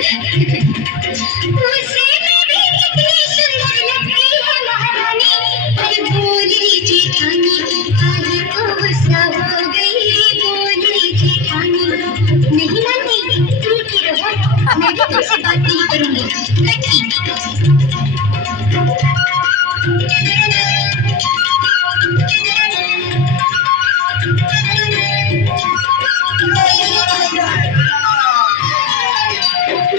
उसे मेरी कितनी सुंदर लगती है महारानी, पर बोली जेठानी काहे को गुस्सा हो गई, बोली जेठानी नहीं मानती, तुम की रहो, मैं भी तुमसे बात नहीं करूंगी, लड़की।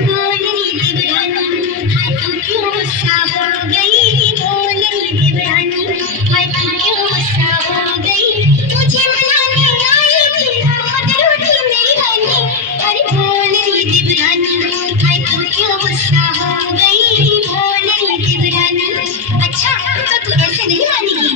बोलनी देवरानी हाय तू क्यों गुस्सा हो गई, बोलनी देवरानी हाय तू क्यों गुस्सा हो गई, मुझे मनाने आई थी मगर रूठी मेरी रानी, अरे बोलनी देवरानी हाय तू क्यों गुस्सा हो गई, बोलनी देवरानी। अच्छा तो तू ऐसे नहीं मानेगी।